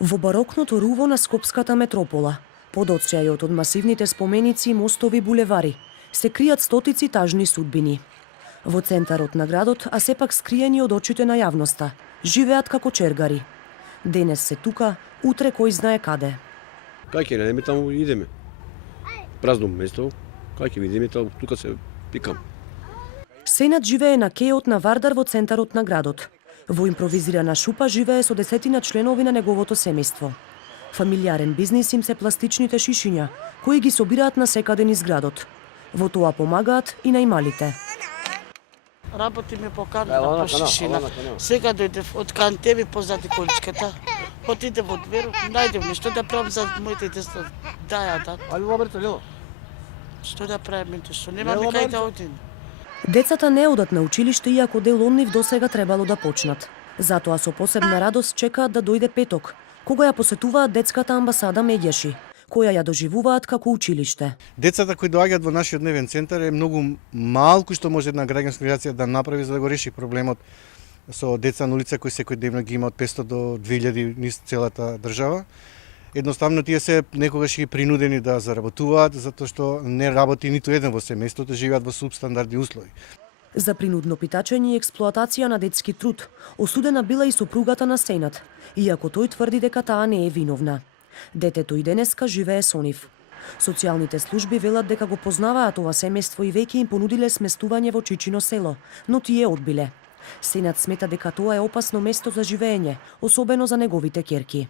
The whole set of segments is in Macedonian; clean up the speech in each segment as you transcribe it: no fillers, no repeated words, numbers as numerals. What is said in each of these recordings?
Во барокното руво на скопската метропола, под отсејот од масивните споменици, мостови, булевари, се кријат стотици тажни судбини. Во центарот на градот, а сепак скриени од очите на јавноста, живеат како чергари. Денес се тука, утре кој знае каде. Кај ќе најдеме таму идеме. Празно место, кај ќе видиме таму, тука се пикам. Сенат живее на кејот на Вардар во центарот на градот. Во импровизирана шупа живее со десетина членови на неговото семејство. Фамилиарен бизнис им се пластичните шишиња, кои ги собираат на секаде низ градот. Во тоа помагаат и најмалите. Работиме по карта, по шишина. Сега дојдев од кан тебе позади количката. Отиде во дверот, најдев нешто да правам за моите деца. Да. Али лобрето лело. Што да правиме што немаме кај да одиме. Децата не одат на училиште, иако дел од нив досега требало да почнат. Затоа со посебна радост чекаат да дојде петок, кога ја посетуваат детската амбасада Меѓеши, која ја доживуваат како училиште. Децата кои доаѓаат во нашиот дневен центар е многу малку што може една граѓанска организација да направи за да го реши проблемот со деца на улица кои секој ден ги има од 500 до 2000 низ целата држава. Едноставно тие се некогаш и принудени да заработуваат затоа што не работи ниту еден во семејството, живеат во субстандардни услови. За принудно питачење и експлоатација на детски труд осудена била и сопругата на Сенат, иако тој тврди дека таа не е виновна. Детето и денеска живее со нив. Социјалните служби велат дека го познаваат ова семејство и веќе им понудиле сместување во Чичино село, но тие одбиле. Сенат смета дека тоа е опасно место за живеење, особено за неговите ќерки.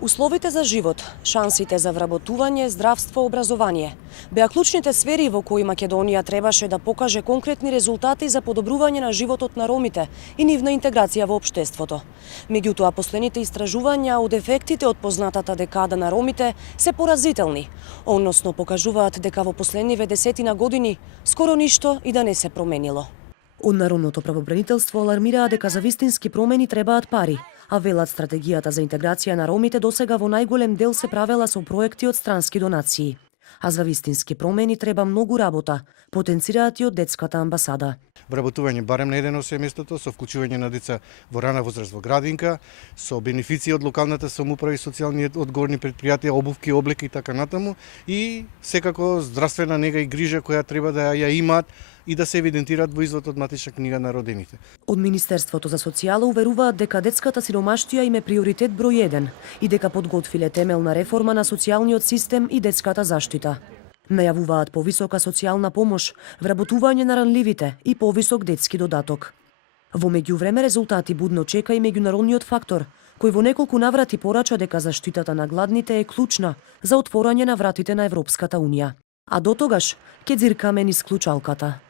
Условите за живот, шансите за вработување, здравство, образование беа клучните сфери во кои Македонија требаше да покаже конкретни резултати за подобрување на животот на ромите и нивна интеграција во општеството. Меѓутоа, последните истражувања од ефектите од познатата декада на ромите се поразителни, односно покажуваат дека во последниве десетина години скоро ништо и да не се променило. Од Народното правобранителство алармираа дека за вистински промени требаат пари, а велат стратегијата за интеграција на ромите досега во најголем дел се правела со проекти од странски донации. А за вистински промени треба многу работа, потенцираат и од детската амбасада. Вработување барем на еден од семејството, со вклучување на деца во рана возраст во градинка, со бенефиции од локалната самоуправа и социјални одговорни предпријатија, обувки, облеки и така натаму, и секако здравствена нега и грижа која треба да ја имаат и да се евидентираат во извод од матична книга на родените. Од Министерството за социјала уверуваат дека детската сиромаштија им е приоритет број 1 и дека подготвиле темелна реформа на социјалниот систем и детската заштита. Најавуваат повисока социјална помош, вработување на ранливите и повисок детски додаток. Во меѓувреме резултати будно чека и меѓународниот фактор, кој во неколку наврати порача дека заштитата на гладните е клучна за отворање на вратите на Европската унија. А до тогаш ќе ѕиркаме низ клучалката.